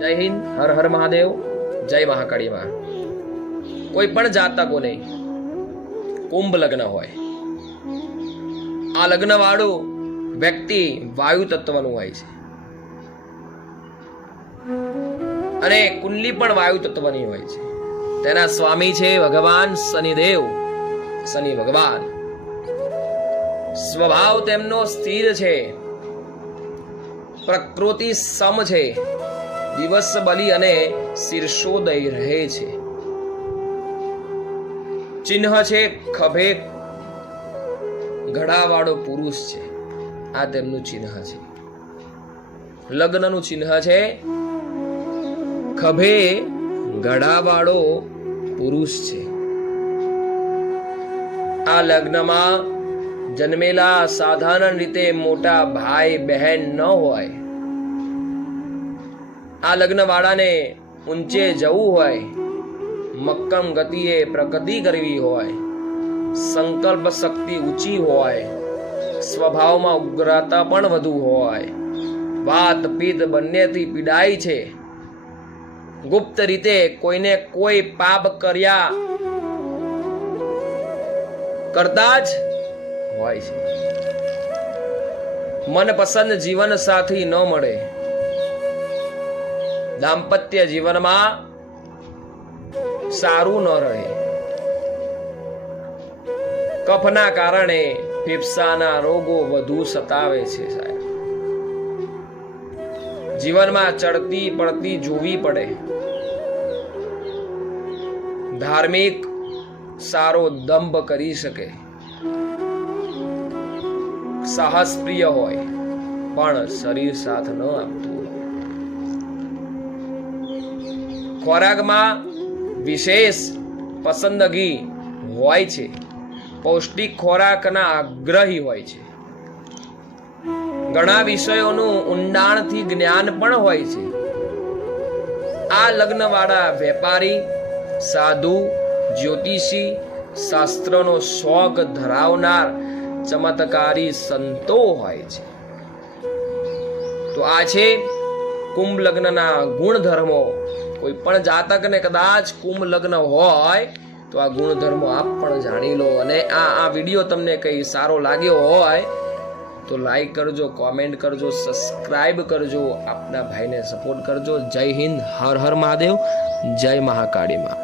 જય હિન્દ, હર હર મહાદેવ, જય મહાકાળી માં કોઈ પણ જાતકોને કુંભ લગ્ન હોય, આ લગ્ન વાળું વ્યક્તિ વાયુ તત્વનું હોય છે. અને કુંડલી પણ વાયુ તત્વની હોય છે. તેના સ્વામી છે ભગવાન શનિદેવ, શનિ ભગવાન. સ્વભાવ તેમનો સ્થિર છે, પ્રકૃતિ સમ છે. દિવસ બલી અને શીર્ષોદય રહે છે. ચિહ્ન છે, ખભે ઘડાવાળો પુરુષ છે. આ તેમનું ચિહ્ન છે. લગ્નનું ચિહ્ન છે, ખભે ઘડાવાળો પુરુષ છે. આ લગ્નમાં જન્મેલા સાધારણ રીતે મોટા ભાઈ બહેન ન હોય. આ લગ્નવાળાને ઊંચે જવું હોય, મક્કમ ગતિએ પ્રગતિ કરવી હોય, સંકલ્પ શક્તિ ઊંચી હોય, સ્વભાવમાં ઉગ્રતા પણ વધુ હોય, વાત પિત્ત બંનેથી પીડાય છે. ગુપ્ત રીતે કોઈને કોઈ પાપ કર્યા કરતા જ હોય છે. મનપસંદ જીવન સાથી ન મળે. દાંપત્ય જીવનમાં સારું ન રહે. કફના કારણે ફેફસાના રોગો વધુ સતાવે છે સાહેબ. જીવનમાં ચડતી પડતી જોવી પડે. ધાર્મિક સારો દંભ કરી શકે. સાહસ પ્રિય હોય, પણ શરીર સાથ ન આપતું ખોરાકમાં વિશેષ પસંદગી હોય છે. પૌષ્ટિક ખોરાકના આગ્રહી હોય છે. ઘણા વિષયોનું ઊંડાણથી જ્ઞાન પણ હોય છે. આ લગ્નવાળા વેપારી, સાધુ, જ્યોતિષી, શાસ્ત્રનો શોખ ધરાવનાર ચમત્કારી સંતો હોય છે. તો આ છે કુંભ લગ્નના ગુણધર્મો. કોઈ પણ જાતકને કદાચ કુંભ લગ્ન હોય, તો આ ગુણધર્મો આપ પણ જાણી લો. અને આ આ વીડિયો તમને કંઈ સારો લાગ્યો હોય, તો લાઈક કરજો કોમેન્ટ કરજો સબસ્ક્રાઇબ કરજો. આપના ભાઈને સપોર્ટ કરજો. જય હિન્દ, હર હર મહાદેવ, જય મહાકાળી માં.